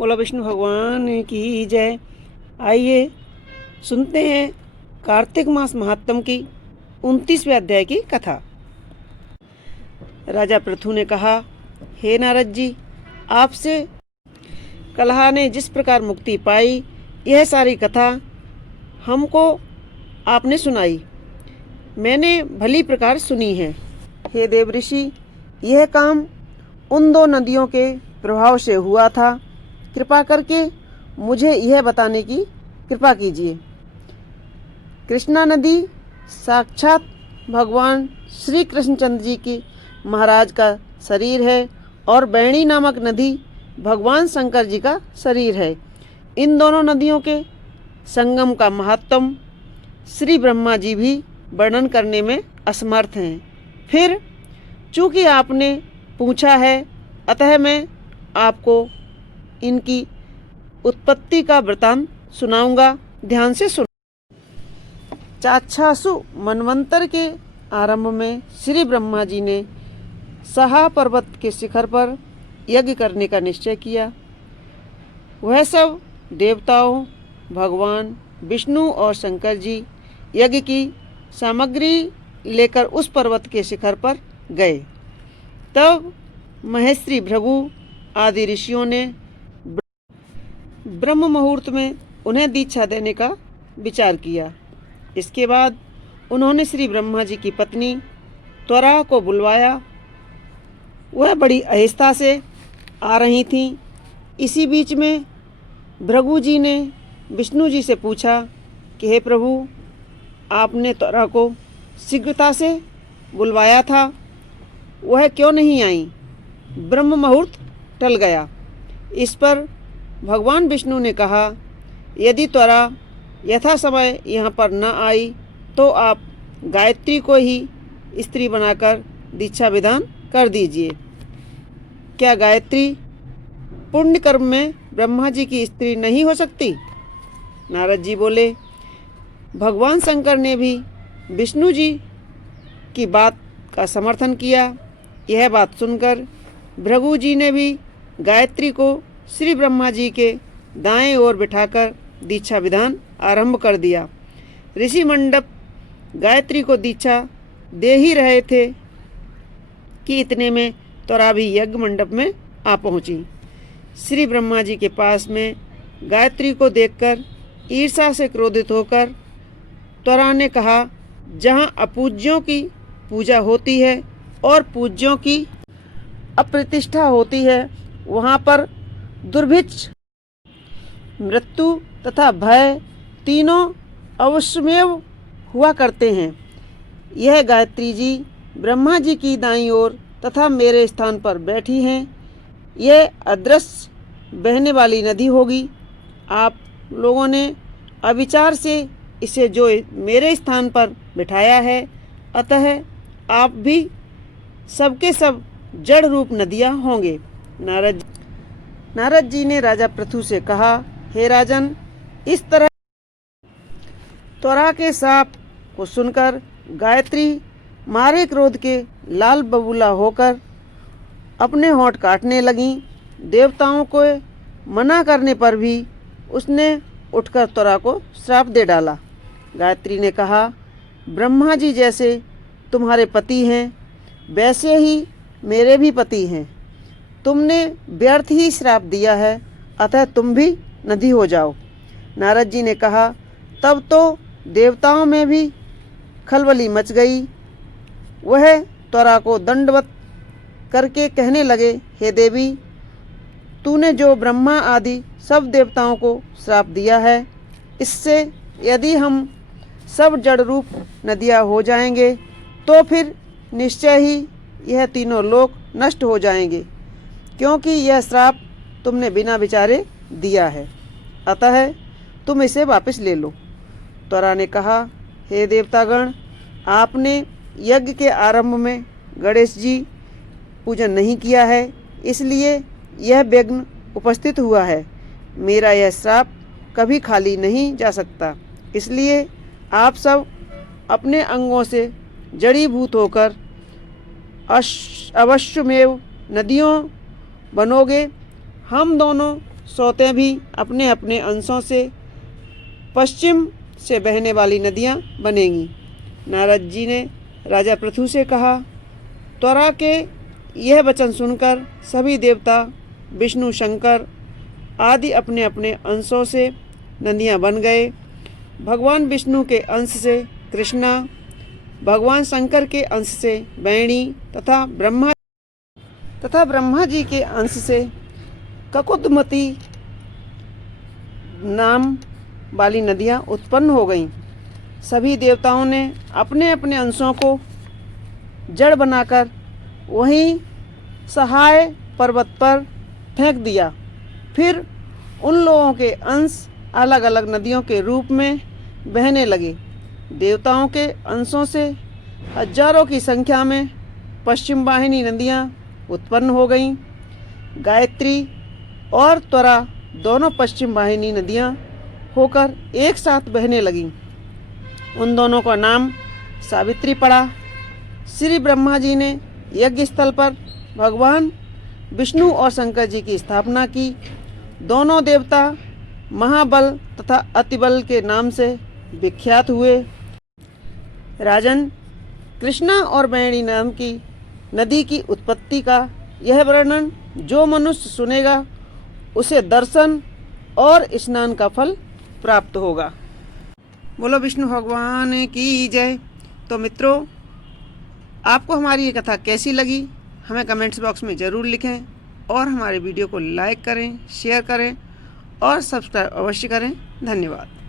बोला विष्णु भगवान की जय। आइए सुनते हैं कार्तिक मास महात्म की 29वें अध्याय की कथा। राजा पृथु ने कहा, हे नारद जी, आपसे कलहा ने जिस प्रकार मुक्ति पाई, यह सारी कथा हमको आपने सुनाई, मैंने भली प्रकार सुनी है। हे देव ऋषि, यह काम उन दो नदियों के प्रभाव से हुआ था। कृपा करके मुझे यह बताने की कृपा कीजिए। कृष्णा नदी साक्षात भगवान श्री कृष्णचंद्र जी की महाराज का शरीर है और बैणी नामक नदी भगवान शंकर जी का शरीर है। इन दोनों नदियों के संगम का महत्व श्री ब्रह्मा जी भी वर्णन करने में असमर्थ हैं। फिर चूँकि आपने पूछा है, अतः मैं आपको इनकी उत्पत्ति का वृतांत सुनाऊंगा। ध्यान से सुनो। चाक्षासु मनवंतर के आरंभ में श्री ब्रह्मा जी ने सहा पर्वत के शिखर पर यज्ञ करने का निश्चय किया। वह सब देवताओं, भगवान विष्णु और शंकर जी यज्ञ की सामग्री लेकर उस पर्वत के शिखर पर गए। तब महेश्वरी भृगु आदि ऋषियों ने ब्रह्म मुहूर्त में उन्हें दीक्षा देने का विचार किया। इसके बाद उन्होंने श्री ब्रह्मा जी की पत्नी त्वरा को बुलवाया। वह बड़ी आहिस्ता से आ रही थी। इसी बीच में भृगु जी ने विष्णु जी से पूछा कि हे प्रभु, आपने त्वरा को शीघ्रता से बुलवाया था, वह क्यों नहीं आई? ब्रह्म मुहूर्त टल गया। इस पर भगवान विष्णु ने कहा, यदि त्वरा यथा समय यहाँ पर न आई तो आप गायत्री को ही स्त्री बनाकर दीक्षा विधान कर दीजिए। क्या गायत्री पुण्य कर्म में ब्रह्मा जी की स्त्री नहीं हो सकती? नारद जी बोले, भगवान शंकर ने भी विष्णु जी की बात का समर्थन किया। यह बात सुनकर भृगु जी ने भी गायत्री को श्री ब्रह्मा जी के दाएं ओर बिठाकर दीक्षा विधान आरंभ कर दिया। ऋषि मंडप गायत्री को दीक्षा दे ही रहे थे कि इतने में त्वरा भी यज्ञ मंडप में आ पहुंची। श्री ब्रह्मा जी के पास में गायत्री को देखकर ईर्ष्या से क्रोधित होकर त्वरा ने कहा, जहाँ अपूज्यों की पूजा होती है और पूज्यों की अप्रतिष्ठा होती है, वहाँ पर दुर्भिक्ष, मृत्यु तथा भय तीनों अवश्यमेव हुआ करते हैं। यह गायत्री जी ब्रह्मा जी की दाईं ओर तथा मेरे स्थान पर बैठी हैं। यह अदृश्य बहने वाली नदी होगी। आप लोगों ने अविचार से इसे जो मेरे स्थान पर बिठाया है, अतः आप भी सबके सब जड़ रूप नदियाँ होंगे। नारद जी ने राजा पृथु से कहा, हे राजन, इस तरह त्वरा के शाप को सुनकर गायत्री मारे क्रोध के लाल बबूला होकर अपने होंठ काटने लगीं। देवताओं को मना करने पर भी उसने उठकर त्वरा को श्राप दे डाला। गायत्री ने कहा, ब्रह्मा जी जैसे तुम्हारे पति हैं, वैसे ही मेरे भी पति हैं। तुमने व्यर्थ ही श्राप दिया है, अतः तुम भी नदी हो जाओ। नारद जी ने कहा, तब तो देवताओं में भी खलबली मच गई। वह त्वरा को दंडवत करके कहने लगे, हे देवी, तूने जो ब्रह्मा आदि सब देवताओं को श्राप दिया है, इससे यदि हम सब जड़ रूप नदियाँ हो जाएंगे तो फिर निश्चय ही यह तीनों लोक नष्ट हो जाएंगे, क्योंकि यह श्राप तुमने बिना विचारे दिया है। अतः तुम इसे वापस ले लो। त्वरा ने कहा, हे देवतागण, आपने यज्ञ के आरंभ में गणेश जी पूजन नहीं किया है, इसलिए यह विघ्न उपस्थित हुआ है। मेरा यह श्राप कभी खाली नहीं जा सकता। इसलिए आप सब अपने अंगों से जड़ीभूत होकर अवश्यमेव नदियों बनोगे। हम दोनों स्वतः भी अपने अपने अंशों से पश्चिम से बहने वाली नदियाँ बनेंगी। नारद जी ने राजा पृथु से कहा। त्वरा के यह वचन सुनकर सभी देवता विष्णु शंकर आदि अपने अपने अंशों से नदियाँ बन गए। भगवान विष्णु के अंश से कृष्णा, भगवान शंकर के अंश से बैणी तथा ब्रह्मा जी के अंश से ककुदमती नाम वाली नदियाँ उत्पन्न हो गईं। सभी देवताओं ने अपने अपने अंशों को जड़ बनाकर वहीं सहाय पर्वत पर फेंक दिया। फिर उन लोगों के अंश अलग अलग नदियों के रूप में बहने लगे। देवताओं के अंशों से हजारों की संख्या में पश्चिम वाहिनी नदियाँ उत्पन्न हो गईं। गायत्री और त्वरा दोनों पश्चिम वाहिनी नदियाँ होकर एक साथ बहने लगीं। उन दोनों का नाम सावित्री पड़ा। श्री ब्रह्मा जी ने यज्ञ स्थल पर भगवान विष्णु और शंकर जी की स्थापना की। दोनों देवता महाबल तथा अतिबल के नाम से विख्यात हुए। राजन, कृष्णा और बैणी नाम की नदी की उत्पत्ति का यह वर्णन जो मनुष्य सुनेगा उसे दर्शन और स्नान का फल प्राप्त होगा। बोलो विष्णु भगवान की जय। तो मित्रों, आपको हमारी ये कथा कैसी लगी हमें कमेंट्स बॉक्स में ज़रूर लिखें और हमारे वीडियो को लाइक करें, शेयर करें और सब्सक्राइब अवश्य करें। धन्यवाद।